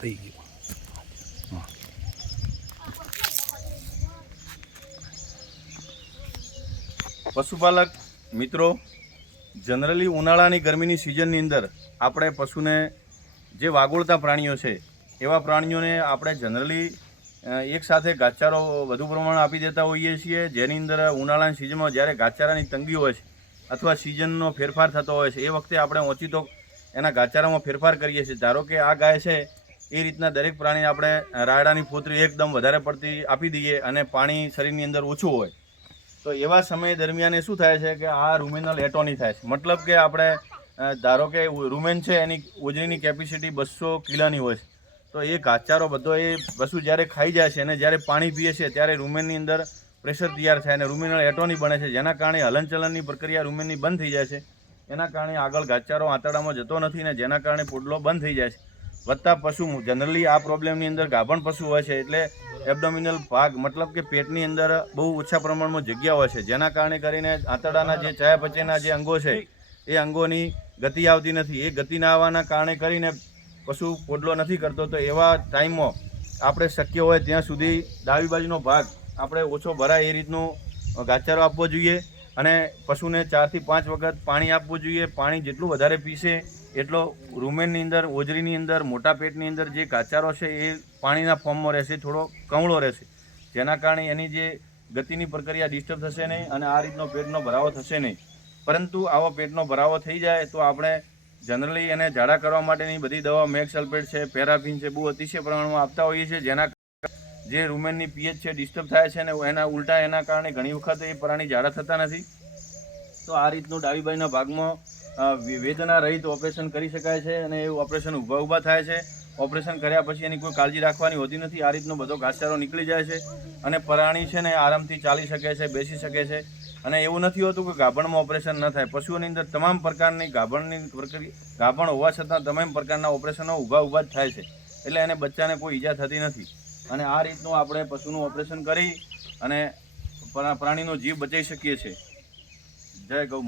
થઈ ગયું. પશુપાલક, મિત્રો, જનરલી ઉનાળાની ગરમીની સિઝનની અંદર આપણે પશુને જે વાગોળતા પ્રાણીઓ છે, એવા પ્રાણીઓને આપણે જનરલી એકસાથે ઘાસચારો વધુ પ્રમાણમાં આપી દેતા હોઈએ છીએ, જેની અંદર ઉનાળાની સિઝનમાં જ્યારે ઘાસચારાની તંગી હોય છે અથવા સિઝનનો ફેરફાર થતો હોય છે, એ વખતે આપણે ઓચિતો એના ઘાસચારામાં ફેરફાર કરીએ છીએ. ધારો કે આ ગાય છે એ રીતના દરેક પ્રાણી આપણે રાયડાની ફોતરી એકદમ વધારે પડતી આપી દઈએ અને પાણી શરીરની અંદર ઓછું હોય. તો એવા સમય દરમિયાન શું થાય છે કે આ રૂમેનલ એટોની થાય છે. મતલબ કે આપણે ધારો કે રૂમેન છે, એની ઓજરીની કેપેસિટી બસો કિલોની હોય છે. તો એ ઘાસચારો બધો એ પશુ જ્યારે ખાઈ જાય છે અને જ્યારે પાણી પીએ છે, ત્યારે રૂમેનની અંદર પ્રેશર તૈયાર થાય અને રૂમેનલ એટોની બને છે. જેના કારણે હલનચલનની પ્રક્રિયા રૂમેનની બંધ થઈ જાય છે. એના કારણે આગળ ઘાસચારો આંતરડામાં જતો નથી ને જેના કારણે પોડલો બંધ થઈ જાય છે. વધતા પશુ જનરલી આ પ્રોબ્લેમની અંદર ગાભણ પશુ હોય છે એટલે એબડોમિનલ ભાગ, મતલબ કે પેટની અંદર બહુ ઓછા પ્રમાણમાં જગ્યા હોય છે. જેના કારણે કરીને આંતરડાના જે ચયાપચયના જે અંગો છે, એ અંગોની ગતિ આવતી નથી. એ ગતિ ના આવવાના કારણે કરીને પશુ પોડલો નથી કરતો. તો એવા ટાઈમમાં આપણે શક્ય હોય ત્યાં સુધી ડાબી બાજુનો ભાગ આપણે ઓછો ભરાય એ રીતનું ઘાસચારો આપવો જોઈએ. અને પશુને ચારથી પાંચ વખત પાણી આપવું જોઈએ. પાણી જેટલું વધારે પીશે એટલો રૂમેનની અંદર, ઓજરીની અંદર, મોટા પેટની અંદર જે કાચારો છે એ પાણીના ફોર્મમાં રહેશે, થોડો કવળો રહેશે. જેના કારણે એની જે ગતિની પ્રક્રિયા ડિસ્ટર્બ થશે નહીં અને આ રીતનો પેટનો ભરાવો થશે નહીં. પરંતુ આવો પેટનો ભરાવો થઈ જાય તો આપણે જનરલી એને ઝાડા કરવા માટેની બધી દવા મેગ સલ્ફેટ છે, પેરાફિન છે, બહુ અતિશય પ્રમાણમાં આપતા હોઈએ છીએ, જેના જે રૂમેનની પીએચ છે ડિસ્ટર્બ થાય છે ને એના ઉલટા એના કારણે ઘણી વખત એ પ્રાણી ઝાડા થતા નથી. તો આ રીતનું ડાબીબાઈના ભાગમાં વેદના રહિત ઓપરેશન કરી શકાય છે અને એ ઓપરેશન ઊભા ઊભા થાય છે. ઓપરેશન કર્યા પછી એની કોઈ કાળજી રાખવાની હોતી નથી. આ રીતનો બધો ઘાસચારો નીકળી જાય છે અને પ્રાણી છે ને આરામથી ચાલી શકે છે, બેસી શકે છે. અને એવું નથી હોતું કે ગાભણમાં ઓપરેશન ન થાય. પશુઓની અંદર તમામ પ્રકારની ગાભણની ગાભણ હોવા છતાં તમામ પ્રકારના ઓપરેશનો ઊભા ઊભા જ થાય છે. એટલે એને બચ્ચાને કોઈ ઈજા થતી નથી. અને આ રીતનું આપણે પશુનું ઓપરેશન કરી અને પ્રા- પ્રાણીનો જીવ બચાવી શકીએ છીએ. જય ગૌ